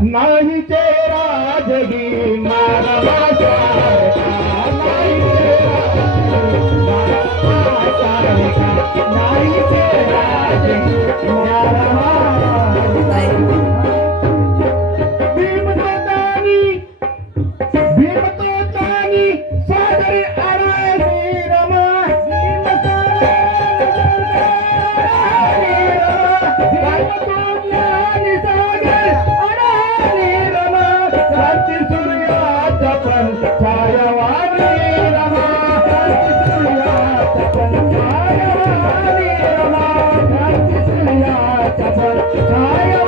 रा चपाया चपाया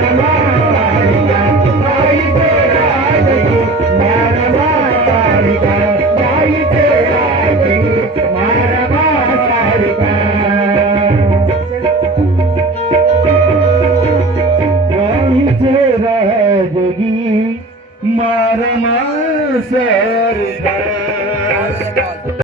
मार मार सर कर